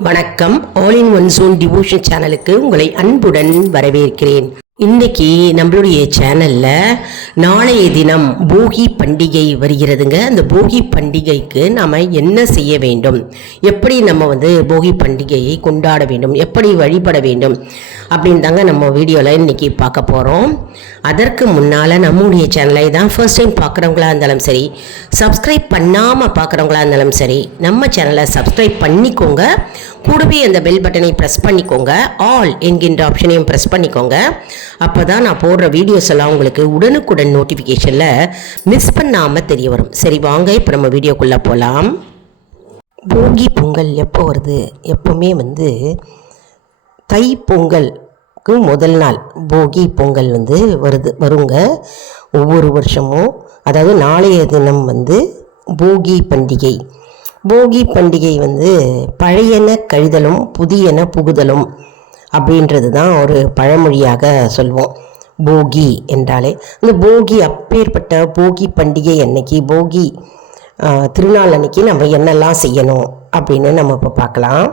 வணக்கம். All in one zone devotion சேனலுக்கு உங்களை அன்புடன் வரவேற்கிறேன். இன்னைக்கு நம்மளுடைய சேனல்ல நாளைய தினம் போகி பண்டிகை வருகிறதுங்க. அந்த போகி பண்டிகைக்கு நாம என்ன செய்ய வேண்டும், எப்படி நம்ம போகி பண்டிகையை கொண்டாட வேண்டும், எப்படி வழிபட வேண்டும் அப்படின்னு தாங்க நம்ம வீடியோவில் இன்னைக்கு பார்க்க போகிறோம். அதற்கு முன்னால் நம்முடைய சேனலை தான் ஃபர்ஸ்ட் டைம் பார்க்குறவங்களா இருந்தாலும் சரி, சப்ஸ்கிரைப் பண்ணாமல் பார்க்குறவங்களா இருந்தாலும் சரி, நம்ம சேனலை சப்ஸ்கிரைப் பண்ணிக்கோங்க. கூடவே அந்த பெல் பட்டனை ப்ரெஸ் பண்ணிக்கோங்க. ஆல் என்கின்ற ஆப்ஷனையும் ப்ரெஸ் பண்ணிக்கோங்க. அப்போ தான் நான் போடுற வீடியோஸ் எல்லாம் உங்களுக்கு உடனுக்குடன் நோட்டிஃபிகேஷனில் மிஸ் பண்ணாமல் தெரிய வரும். சரி வாங்க, இப்போ நம்ம வீடியோக்குள்ளே போகலாம். போகி பொங்கல் எப்போ வருது? எப்போவுமே தை பொங்கலுக்கு முதல் நாள் போகி பொங்கல் வருங்க ஒவ்வொரு வருஷமும். அதாவது நாளைய தினம் போகி பண்டிகை. போகி பண்டிகை பழையன கழிதலும் புதியன புகுதலும் அப்படின்றது தான் ஒரு பழமொழியாக சொல்வோம். போகி என்றாலே இந்த போகி, அப்பேற்பட்ட போகி பண்டிகை அன்னைக்கு, போகி திருநாள் அன்னைக்கு நம்ம என்னெல்லாம் செய்யணும் அப்படின்னு நம்ம இப்போ பார்க்கலாம்.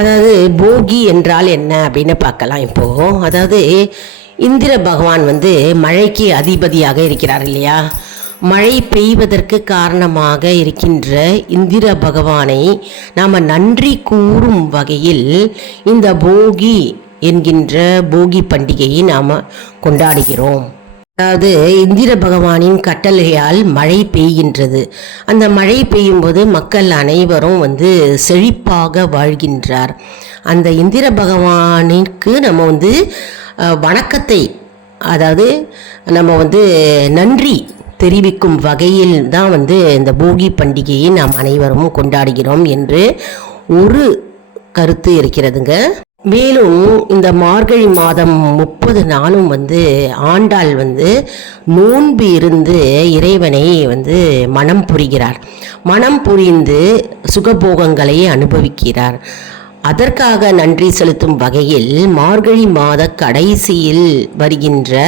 அதாவது போகி என்றால் என்ன அப்படின்னு பார்க்கலாம் இப்போது. அதாவது இந்திர பகவான் மழைக்கு அதிபதியாக இருக்கிறார் இல்லையா? மழை பெய்வதற்கு காரணமாக இருக்கின்ற இந்திர பகவானை நாம் நன்றி கூறும் வகையில் இந்த போகி என்கின்ற போகி பண்டிகையை நாம் கொண்டாடுகிறோம். அதாவது இந்திர பகவானின் கட்டளையால் மழை பெய்கின்றது. அந்த மழை பெய்யும்போது மக்கள் அனைவரும் செழிப்பாக வாழ்கின்றார். அந்த இந்திர பகவானிற்கு நம்ம வணக்கத்தை, அதாவது நம்ம நன்றி தெரிவிக்கும் வகையில் தான் இந்த போகி பண்டிகையை நாம் அனைவரும் கொண்டாடுகிறோம் என்று ஒரு கருத்து இருக்கிறதுங்க. மேலும் இந்த மார்கழி மாதம் 30 நாளும் ஆண்டாள் நோன்பு இருந்து இறைவனை மனம் புரிகிறார். மனம் புரிந்து சுகபோகங்களை அனுபவிக்கிறார். அதற்காக நன்றி செலுத்தும் வகையில் மார்கழி மாத கடைசியில் வருகின்ற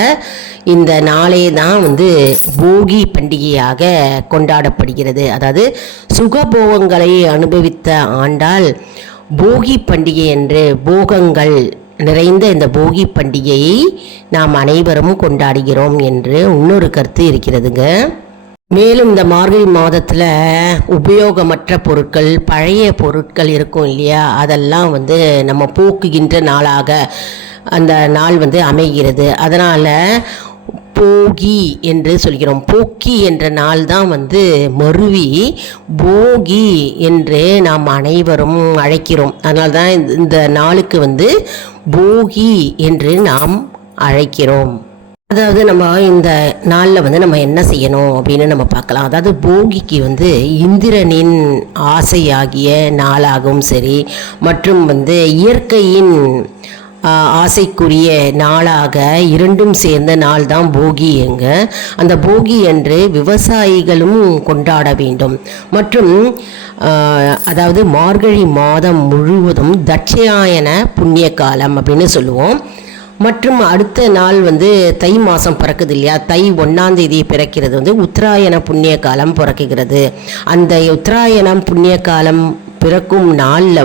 இந்த நாளே தான் போகி பண்டிகையாக கொண்டாடப்படுகிறது. அதாவது சுகபோகங்களை அனுபவித்த ஆண்டாள் போகி பண்டிகை என்று போகங்கள் நிறைந்த இந்த போகி பண்டிகையை நாம் அனைவரும் கொண்டாடுகிறோம் என்று இன்னொரு கருத்து இருக்கிறதுங்க. மேலும் இந்த மார்கழி மாதத்தில் உபயோகமற்ற பொருட்கள், பழைய பொருட்கள் இருக்கும் இல்லையா, அதெல்லாம் நம்ம போக்குகின்ற நாளாக அந்த நாள் அமைகிறது. அதனால் போகி என்று சொல்கிறோம். போக்கி என்ற நாள் தான் மருவி போகி என்று நாம் அனைவரும் அழைக்கிறோம். அதனால தான் இந்த நாளுக்கு போகி என்று நாம் அழைக்கிறோம். அதாவது நம்ம இந்த நாளில் நம்ம என்ன செய்யணும் அப்படின்னு நம்ம பார்க்கலாம். அதாவது போகிக்கு இந்திரனின் ஆசையாகிய நாளாகவும் சரி, மற்றும் இயற்கையின் ஆசைக்குரிய நாளாக இரண்டும் சேர்ந்த நாள் தான் போகி. அந்த போகி என்று விவசாயிகளும் கொண்டாட வேண்டும். மற்றும் அதாவது மார்கழி மாதம் முழுவதும் தட்சயாயன புண்ணிய காலம் அப்படின்னு சொல்லுவோம். மற்றும் அடுத்த நாள் தை மாதம் பிறக்குது இல்லையா, தை 1ஆம் தேதி பிறக்கிறது உத்தராயண புண்ணிய காலம் பிறக்குகிறது. அந்த உத்தராயணம் புண்ணிய காலம் பிறக்கும் நாளில்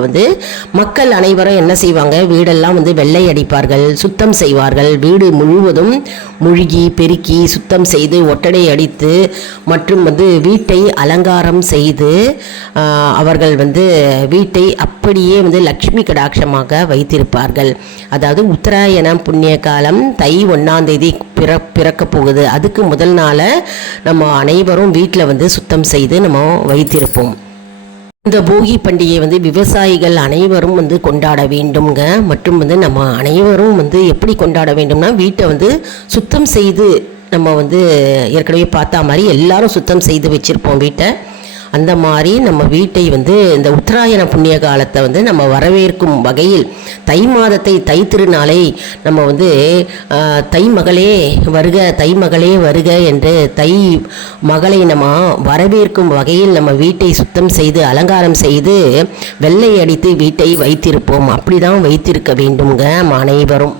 மக்கள் அனைவரும் என்ன செய்வாங்க, வீடெல்லாம் வெள்ளை அடிப்பார்கள், சுத்தம் செய்வார்கள். வீடு முழுவதும் முழுகி பெருக்கி சுத்தம் செய்து ஒட்டடை அடித்து மற்றும் வீட்டை அலங்காரம் செய்து அவர்கள் வீட்டை அப்படியே லக்ஷ்மி கடாட்சமாக வைத்திருப்பார்கள். அதாவது உத்தராயணம் புண்ணிய காலம் தை 1ஆம் தேதி பிறக்க போகுது. அதுக்கு முதல் நாளை நம்ம அனைவரும் வீட்டில் சுத்தம் செய்து நம்ம வைத்திருப்போம். இந்த போகி பண்டிகை விவசாயிகள் அனைவரும் கொண்டாட வேண்டுங்க. மற்றும் நம்ம அனைவரும் எப்படி கொண்டாட வேண்டும்னா, வீட்டை சுத்தம் செய்து நம்ம ஏற்கனவே பார்த்தா மாதிரி எல்லாரும் சுத்தம் செய்து வச்சுருப்போம் வீட்டை. அந்த மாதிரி நம்ம வீட்டை இந்த உத்தராயண புண்ணிய காலத்தை நம்ம வரவேற்கும் வகையில் தை மாதத்தை, தை திருநாளை நம்ம தை மகளே வருக, தை மகளே வருக என்று தை மகளை நம்ம வரவேற்கும் வகையில் நம்ம வீட்டை சுத்தம் செய்து அலங்காரம் செய்து வெள்ளை அடித்து வீட்டை வைத்திருப்போம். அப்படி தான் வைத்திருக்க வேண்டுங்க அனைவரும்.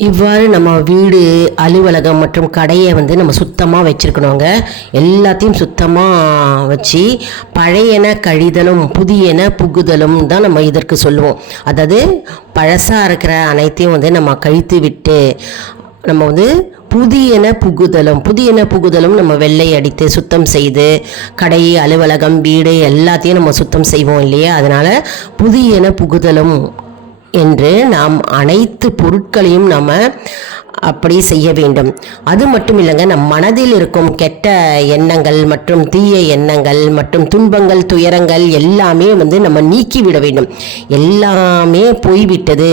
இவ்வாறு நம்ம வீடு, அலுவலகம் மற்றும் கடையை வந்து நம்ம சுத்தமாக வச்சுருக்கணுங்க. எல்லாத்தையும் சுத்தமாக வச்சு பழையன கழிதலும் புதியன புகுதலும் தான் நம்ம இதற்கு சொல்லுவோம். அதாவது பழசாக இருக்கிற அனைத்தையும் வந்து நம்ம கழித்து விட்டு நம்ம வந்து புதியன புகுதலும் நம்ம வெள்ளை அடித்து சுத்தம் செய்து கடை, அலுவலகம், வீடு எல்லாத்தையும் நம்ம சுத்தம் செய்வோம் இல்லையா? அதனால் புதியன புகுதலும் என்று நாம் அனைத்து பொருட்களையும் நாம் அப்படி செய்ய வேண்டும். அது மட்டும் இல்லைங்க, நம் மனதில் இருக்கும் கெட்ட எண்ணங்கள் மற்றும் தீய எண்ணங்கள் மற்றும் துன்பங்கள், துயரங்கள் எல்லாமே வந்து நம்ம நீக்கிவிட வேண்டும். எல்லாமே போய்விட்டது,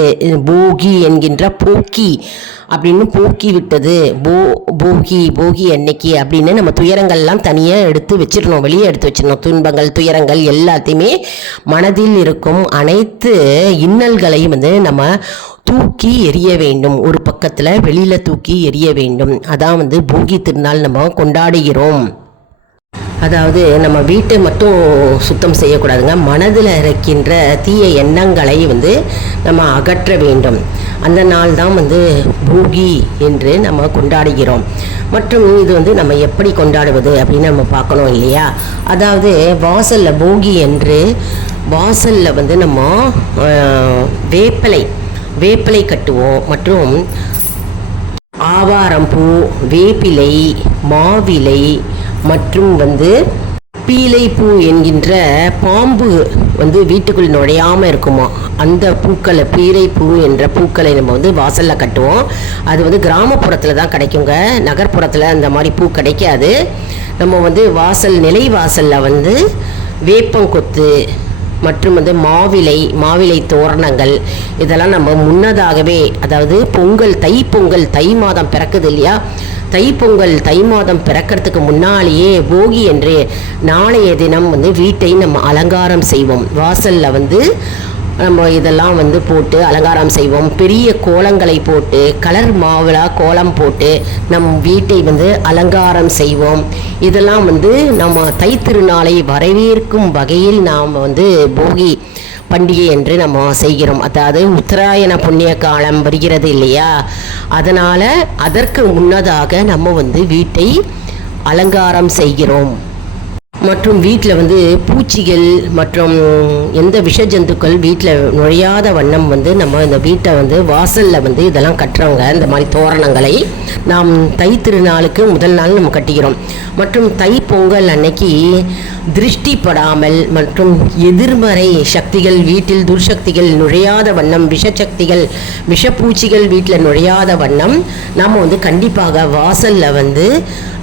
போகி என்கின்ற போக்கி அப்படின்னு போக்கி விட்டது, போகி அன்னைக்கு அப்படின்னு நம்ம துயரங்கள்லாம் தனியாக எடுத்து வச்சிடணும், வெளியே எடுத்து வச்சிடணும். துன்பங்கள், துயரங்கள் எல்லாத்தையுமே மனதில் இருக்கும் அனைத்து இன்னல்களையும் வந்து நம்ம தூக்கி எறிய வேண்டும். ஒரு பக்கத்தில் வெளியில் தூக்கி எறிய வேண்டும். அதான் வந்து போகி திருநாள் நம்ம கொண்டாடுகிறோம். அதாவது நம்ம வீட்டை மட்டும் சுத்தம் செய்யக்கூடாதுங்க, மனதில் இருக்கின்ற தீய எண்ணங்களை வந்து நம்ம அகற்ற வேண்டும். அந்த நாள் தான் வந்து போகி என்று நம்ம கொண்டாடுகிறோம். மற்றும் இது வந்து நம்ம எப்படி கொண்டாடுவது அப்படின்னு நம்ம பார்க்கணும் இல்லையா? அதாவது வாசலில் போகி என்று வாசலில் வந்து நம்ம வேப்பிலை கட்டுவோம். மற்றும் ஆவாரம்பூ, வேப்பிலை, மாவிலை மற்றும் வந்து பீலைப்பூ என்கின்ற பாம்பு வந்து வீட்டுக்குள் நுழையாமல் இருக்குமா, அந்த பூக்களை, பீலைப்பூ என்ற பூக்களை நம்ம வந்து வாசலில் கட்டுவோம். அது வந்து கிராமப்புறத்தில் தான் கிடைக்குங்க, நகர்ப்புறத்தில் அந்த மாதிரி பூ கிடைக்காது. நம்ம வந்து நிலை வாசலில் வந்து வேப்பங்கொத்து மற்றும் வந்து மாவிலை தோரணங்கள் இதெல்லாம் நம்ம முன்னதாகவே, அதாவது தை மாதம் பிறக்குது இல்லையா? தை மாதம் பிறக்கிறதுக்கு முன்னாலேயே போகி என்று நாளைய தினம் வந்து வீட்டை நம்ம அலங்காரம் செய்வோம். வாசலில் வந்து நம்ம இதெல்லாம் வந்து போட்டு அலங்காரம் செய்வோம். பெரிய கோலங்களை போட்டு கலர் மாவிளா கோலம் போட்டு நம் வீட்டை வந்து அலங்காரம் செய்வோம். இதெல்லாம் வந்து நம்ம தைத்திருநாளை வரவேற்கும் வகையில் நாம் வந்து போகி பண்டிகை என்று நம்ம செய்கிறோம். அதாவது உத்தராயண புண்ணிய காலம் வருகிறது இல்லையா? அதனால் அதற்கு முன்னதாக நம்ம வந்து வீட்டை அலங்காரம் செய்கிறோம். மற்றும் வீட்டில் வந்து பூச்சிகள் மற்றும் எந்த விஷ ஜந்துக்கள் வீட்டில் நுழையாத வண்ணம் வந்து நம்ம இந்த வீட்டை வந்து வாசலில் வந்து இதெல்லாம் கட்டுறவங்க. இந்த மாதிரி தோரணங்களை நாம் தை திருநாளுக்கு முதல் நாள் நம்ம கட்டுகிறோம். மற்றும் தை பொங்கல் அன்னைக்கு திருஷ்டிப்படாமல் மற்றும் எதிர்மறை சக்திகள் வீட்டில், துர்சக்திகள் நுழையாத வண்ணம், விஷப்பூச்சிகள் வீட்டில் நுழையாத வண்ணம் நாம் வந்து கண்டிப்பாக வாசலில் வந்து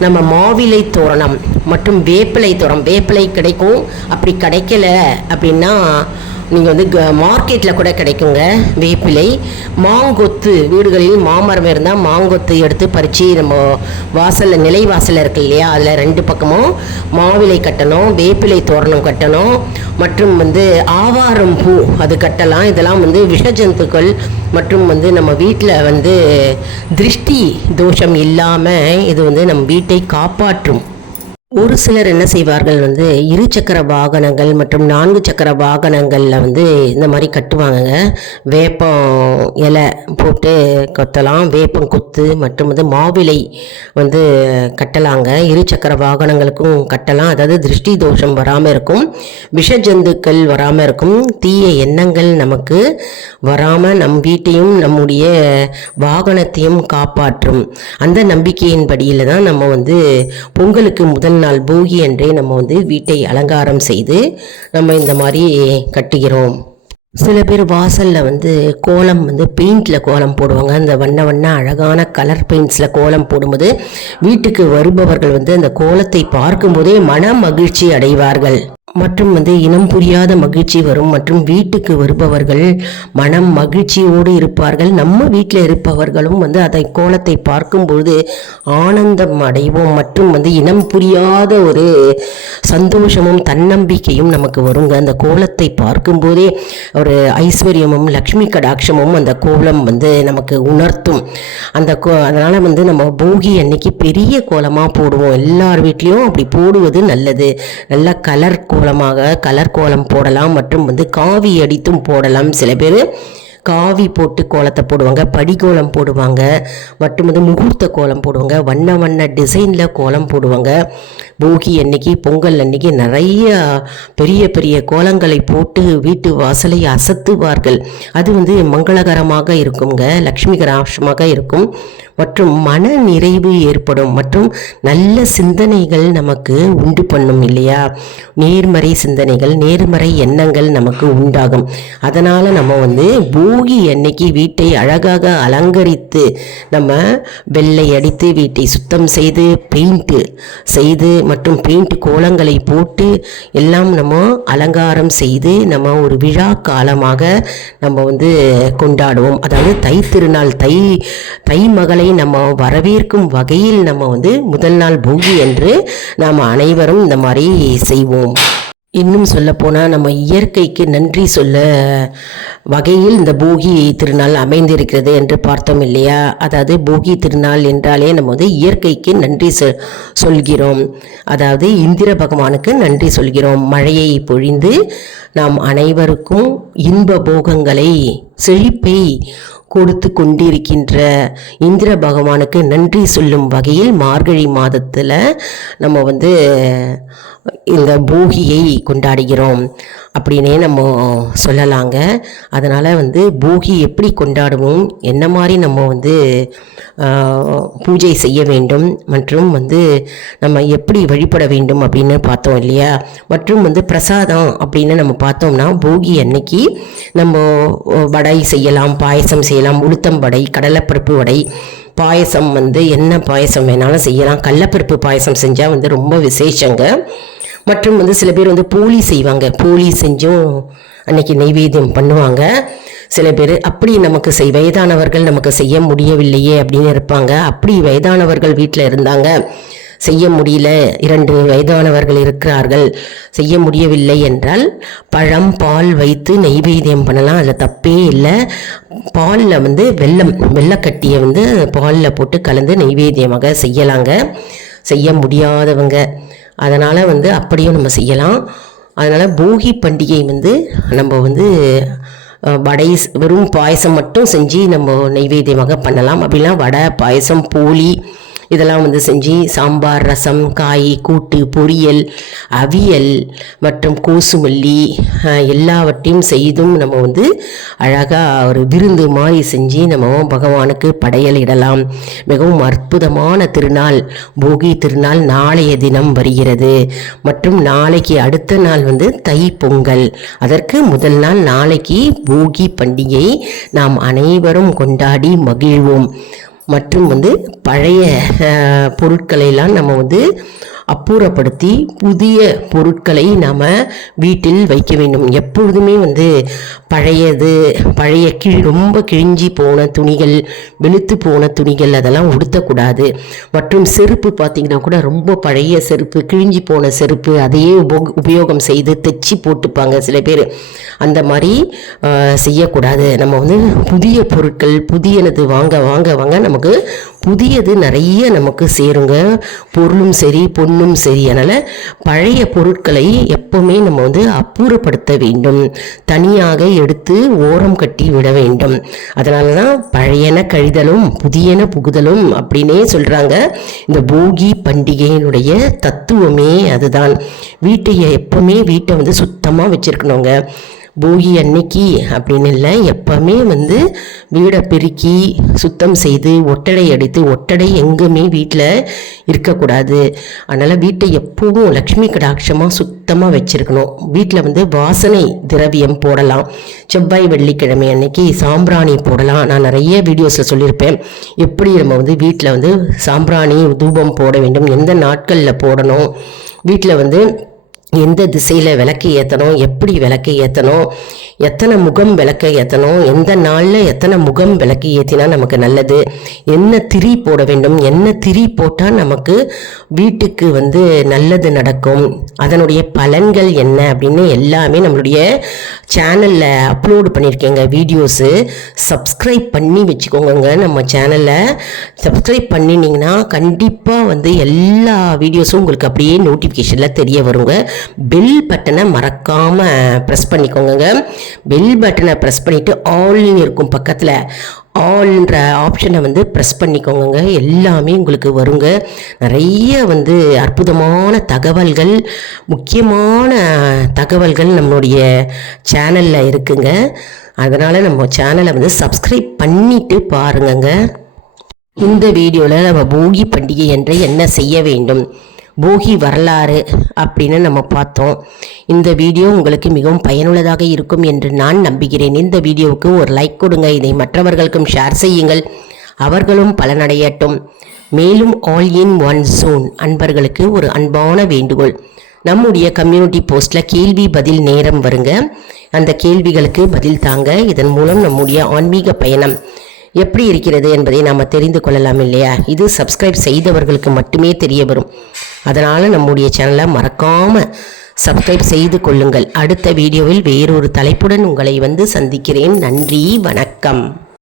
நம்ம மாவிலை தோரணம் மற்றும் வேப்பிலை கிடைக்கும். அப்படி கிடைக்கல அப்படின்னா நீங்கள் வந்து மார்க்கெட்டில் கூட கிடைக்குங்க வேப்பிலை. மாங்கொத்து, வீடுகளில் மாமரம் இருந்தால் மாங்கொத்து எடுத்து பறித்து நம்ம வாசலில், நிலை வாசலில் இருக்கு இல்லையா, அதில் 2 பக்கமும் மாவிலை கட்டணும், வேப்பிலை தோரணம் கட்டணும். மற்றும் வந்து ஆவாரம் பூ அது கட்டலாம். இதெல்லாம் வந்து விஷஜந்துக்கள் மற்றும் வந்து நம்ம வீட்டில் வந்து திருஷ்டி தோஷம் இல்லாமல் இது வந்து நம்ம வீட்டை காப்பாற்றும். ஒரு சிலர் என்ன செய்வார்கள் வந்து 2 சக்கர வாகனங்கள் மற்றும் 4 சக்கர வாகனங்களில் வந்து இந்த மாதிரி கட்டுவாங்கங்க. வேப்பம் இலை போட்டு கொத்தலாம், வேப்பம் கொத்து மற்றும் வந்து மாவிலை வந்து கட்டலாங்க. 2 சக்கர வாகனங்களுக்கும் கட்டலாம். அதாவது திருஷ்டி தோஷம் வராமல் இருக்கும், விஷ ஜந்துக்கள் வராமல் இருக்கும், தீய எண்ணங்கள் நமக்கு வராமல் நம் வீட்டையும் நம்முடைய வாகனத்தையும் காப்பாற்றும். அந்த நம்பிக்கையின்படியில் தான் நம்ம வந்து பொங்கலுக்கு முதல் நாள் போகி அன்றே நம்ம வந்து வீட்டை அலங்காரம் செய்து நம்ம இந்த மாதிரி கட்டுகிறோம். சில பேர் வாசலில் வந்து கோலம் வந்து பெயிண்டில் கோலம் போடுவாங்க. அந்த வண்ண அழகான கலர் பெயிண்ட்ஸில் கோலம் போடும்போது வீட்டுக்கு வருபவர்கள் வந்து அந்த கோலத்தை பார்க்கும்போதே மன மகிழ்ச்சி அடைவார்கள். மற்றும் வந்து இனம் புரியாத மகிழ்ச்சி வரும். மற்றும் வீட்டுக்கு வருபவர்கள் மனம் மகிழ்ச்சியோடு இருப்பார்கள். நம்ம வீட்டில் இருப்பவர்களும் வந்து அதை கோலத்தை பார்க்கும்பொழுது ஆனந்தம் அடைவோம். மற்றும் வந்து இனம் புரியாத ஒரு சந்தோஷமும் தன்னம்பிக்கையும் நமக்கு வருங்க. அந்த கோலத்தை பார்க்கும்போதே ஒரு ஐஸ்வர்யமும் லக்ஷ்மி கடாட்சமும் அந்த கோலம் வந்து நமக்கு உணர்த்தும். அதனால் வந்து நம்ம போகி அன்னைக்கு பெரிய கோலமாக போடுவோம். எல்லார் வீட்லேயும் அப்படி போடுவது நல்லது. நல்ல கலர் கோலமாக கலர் கோலம் போடலாம். மற்றும் வந்து காவி அடித்தும் போடலாம். சில பேர் காவி போட்டு கோலத்தை போடுவாங்க, படிக்கோலம் போடுவாங்க, மற்றும் வந்து முகூர்த்த கோலம் போடுவாங்க, வண்ண வண்ண டிசைனில் கோலம் போடுவாங்க. போகி அன்னைக்கு, பொங்கல் அன்னைக்கு நிறைய பெரிய பெரிய கோலங்களை போட்டு வீட்டு வாசலை அசத்துவார்கள். அது வந்து மங்களகரமாக இருக்குங்க, லக்ஷ்மி கடாட்சமாக இருக்கும், மற்றும் மன நிறைவு ஏற்படும், மற்றும் நல்ல சிந்தனைகள் நமக்கு உண்டு பண்ணும் இல்லையா. நேர்மறை சிந்தனைகள், நேர்மறை எண்ணங்கள் நமக்கு உண்டாகும். அதனால் நம்ம வந்து போகி அன்னைக்கு வீட்டை அழகாக அலங்கரித்து, நம்ம வெள்ளை அடித்து வீட்டை சுத்தம் செய்து பெயிண்ட் செய்து மற்றும் பெயிண்ட் கோலங்களை போட்டு எல்லாம் நம்ம அலங்காரம் செய்து நம்ம ஒரு விழா காலமாக நம்ம வந்து கொண்டாடுவோம். அதாவது தை திருநாள், தை மகளை நம்ம வரவேற்கும் வகையில் நம்ம வந்து முதல் நாள் போகி என்று நாம் அனைவரும் இந்த மாதிரி செய்வோம். இன்னும் சொல்லப்போனால் நம்ம இயற்கைக்கு நன்றி சொல்ல வகையில் இந்த போகி திருநாள் அமைந்திருக்கிறது என்று பார்த்தோம் இல்லையா. அதாவது போகி திருநாள் என்றாலே நம்ம வந்து இயற்கைக்கு நன்றி சொல்கிறோம். அதாவது இந்திர பகவானுக்கு நன்றி சொல்கிறோம். மழையை பொழிந்து நாம் அனைவருக்கும் இன்ப போகங்களை, செழிப்பை கொடுத்து கொண்டிருக்கின்ற இந்திர பகவானுக்கு நன்றி சொல்லும் வகையில் மார்கழி மாதத்தில் நம்ம வந்து இந்த போகியை கொண்டாடுகிறோம் அப்படின்னே நம்ம சொல்லலாங்க. அதனால் வந்து போகி எப்படி கொண்டாடுவோம், என்ன மாதிரி நம்ம வந்து பூஜை செய்ய வேண்டும், மற்றும் வந்து நம்ம எப்படி வழிபட வேண்டும் அப்படின்னு பார்த்தோம் இல்லையா. மற்றும் வந்து பிரசாதம் அப்படின்னு நம்ம பார்த்தோம்னா, போகி அன்னைக்கு நம்ம வடை செய்யலாம், பாயசம் செய்யலாம், உளுத்தம் வடை, கடலைப்பருப்பு வடை, பாயசம் வந்து என்ன பாயசம் வேணாலும் செய்யலாம். கடலைப்பருப்பு பாயசம் செஞ்சால் வந்து ரொம்ப விசேஷங்க. மற்றும் வந்து சில பேர் வந்து போலி செய்வாங்க, போலி செஞ்சும் அன்னைக்கு நெய்வேத்தியம் பண்ணுவாங்க. சில பேர் அப்படி நமக்கு வயதானவர்கள் நமக்கு செய்ய முடியவில்லையே அப்படின்னு இருப்பாங்க. அப்படி வயதானவர்கள் வீட்டில் இருந்தாங்க, செய்ய முடியல, 2 வயதானவர்கள் இருக்கிறார்கள், செய்ய முடியவில்லை என்றால் பழம் பால் வைத்து நெய்வேத்தியம் பண்ணலாம், அதில் தப்பே இல்லை. பாலில் வந்து வெள்ளக்கட்டியை வந்து பாலில் போட்டு கலந்து நெய்வேத்தியமாக செய்யலாங்க, செய்ய முடியாதவங்க. அதனால் வந்து அப்படியும் நம்ம செய்யலாம். அதனால் போகி பண்டிகை வந்து நம்ம வந்து வடை, வெறும் பாயசம் மட்டும் செஞ்சு நம்ம நெய்வேத்தியமாக பண்ணலாம். அப்படிலாம் வடை, பாயசம், போலி இதெல்லாம் வந்து செஞ்சு சாம்பார், ரசம், காய், கூட்டு, பொரியல், அவியல் மற்றும் கோசுமல்லி எல்லாவற்றையும் செய்தும் நம்ம வந்து அழகாக ஒரு விருந்து மாதிரி செஞ்சு நம்ம பகவானுக்கு படையல் இடலாம். மிகவும் அற்புதமான திருநாள் போகி திருநாள் நாளைய தினம் வருகிறது. மற்றும் நாளைக்கு அடுத்த நாள் வந்து தை பொங்கல், அதற்கு முதல் நாள் நாளைக்கு போகி பண்டிகை நாம் அனைவரும் கொண்டாடி மகிழ்வோம். மற்றும் வந்து பழைய பொருட்களையெல்லாம் நம்ம வந்து அப்புறப்படுத்தி புதிய பொருட்களை நாம் வீட்டில் வைக்க வேண்டும். எப்பொழுதுமே வந்து பழைய ரொம்ப கிழிஞ்சி போன துணிகள், வெளுத்து போன துணிகள் அதெல்லாம் உடுத்தக்கூடாது. மற்றும் செருப்பு பார்த்திங்கன்னா கூட ரொம்ப பழைய செருப்பு, கிழிஞ்சி போன செருப்பு அதையே உபயோகம் செய்து தைச்சி போட்டுப்பாங்க சில பேர். அந்த மாதிரி செய்யக்கூடாது. நம்ம வந்து புதிய பொருட்கள், புதியனது வாங்க வாங்க வாங்க நமக்கு புதியது நிறைய நமக்கு சேருங்க, பொருளும் சரி பொண்ணும் சரி. அதனால் பழைய பொருட்களை எப்பவுமே நம்ம வந்து அப்புறப்படுத்த வேண்டும், தனியாக எடுத்து ஓரம் கட்டி விட வேண்டும். அதனால தான் பழையன கழிதலும் புதியன புகுதலும் அப்படின்னே சொல்கிறாங்க. இந்த போகி பண்டிகையினுடைய தத்துவமே அதுதான். எப்பவுமே வீட்டை வந்து சுத்தமாக வச்சுருக்கணுங்க. போகி அன்னைக்கு அப்படின்னு இல்லை, எப்பவுமே வந்து வீடை பெருக்கி சுத்தம் செய்து ஒட்டடை அடித்து, ஒட்டடை எங்குமே வீட்டில் இருக்கக்கூடாது. அதனால் வீட்டை எப்பவும் லக்ஷ்மி கடாட்சமாக சுத்தமாக வச்சுருக்கணும். வீட்டில் வந்து வாசனை திரவியம் போடலாம். செவ்வாய் வெள்ளிக்கிழமை அன்னைக்கு சாம்பிராணி போடலாம். நான் நிறைய வீடியோஸில் சொல்லியிருப்பேன் எப்படி நம்ம வந்து வீட்டில் வந்து சாம்பிராணி தூபம் போட வேண்டும், எந்த நாட்களில் போடணும், வீட்டில் வந்து எந்த திசையில் விளக்கு ஏற்றணும், எப்படி விளக்கு ஏற்றணும், எத்தனை முகம் விளக்க ஏற்றணும், எந்த நாளில் எத்தனை முகம் விளக்கு ஏற்றினா நமக்கு நல்லது, என்ன திரி போட வேண்டும், என்ன திரி போட்டால் நமக்கு வீட்டுக்கு வந்து நல்லது நடக்கும், அதனுடைய பலன்கள் என்ன அப்படின்னு எல்லாமே நம்மளுடைய சேனலில் அப்லோடு பண்ணியிருக்கேங்க வீடியோஸு. சப்ஸ்கிரைப் பண்ணி வச்சுக்கோங்க. நம்ம சேனலில் சப்ஸ்கிரைப் பண்ணினீங்கன்னா கண்டிப்பாக வந்து எல்லா வீடியோஸும் உங்களுக்கு அப்படியே நோட்டிஃபிகேஷனில் தெரிய வருங்க. பெல் பட்டனை மறக்காமல் ப்ரெஸ் பண்ணிக்கோங்க. பெல் பட்டனை ப்ரெஸ் பண்ணிவிட்டு ஆல்னு இருக்கும் பக்கத்தில் ஆல்ன்ற ஆப்ஷனை வந்து ப்ரெஸ் பண்ணிக்கோங்க. எல்லாமே உங்களுக்கு வருங்க. நிறைய வந்து அற்புதமான தகவல்கள், முக்கியமான தகவல்கள் நம்மளுடைய சேனலில் இருக்குங்க. அதனால் நம்ம சேனலை வந்து சப்ஸ்கிரைப் பண்ணிவிட்டு பாருங்கங்க. இந்த வீடியோவில் நம்ம போகி பண்டிகை என்று என்ன செய்ய வேண்டும், போகி வரலாறு அப்படின்னு நம்ம பார்த்தோம். இந்த வீடியோ உங்களுக்கு மிகவும் பயனுள்ளதாக இருக்கும் என்று நான் நம்புகிறேன். இந்த வீடியோவுக்கு ஒரு லைக் கொடுங்க. இதை மற்றவர்களுக்கும் ஷேர் செய்யுங்கள், அவர்களும் பலனடையட்டும். மேலும் ஆல் இன் ஒன் ஜோன் அன்பர்களுக்கு ஒரு அன்பான வேண்டுகோள். நம்முடைய கம்யூனிட்டி போஸ்ட்டில் கேள்வி பதில் நேரம் வருங்க. அந்த கேள்விகளுக்கு பதில் தாங்க. இதன் மூலம் நம்முடைய ஆன்மீக பயணம் எப்படி இருக்கிறது என்பதை நாம் தெரிந்து கொள்ளலாம் இல்லையா? இது சப்ஸ்கிரைப் செய்தவர்களுக்கு மட்டுமே தெரிய வரும். அதனால் நம்முடைய சேனலை மறக்காமல் சப்ஸ்கிரைப் செய்து கொள்ளுங்கள். அடுத்த வீடியோவில் வேறொரு தலைப்புடன் உங்களை வந்து சந்திக்கிறேன். நன்றி, வணக்கம்.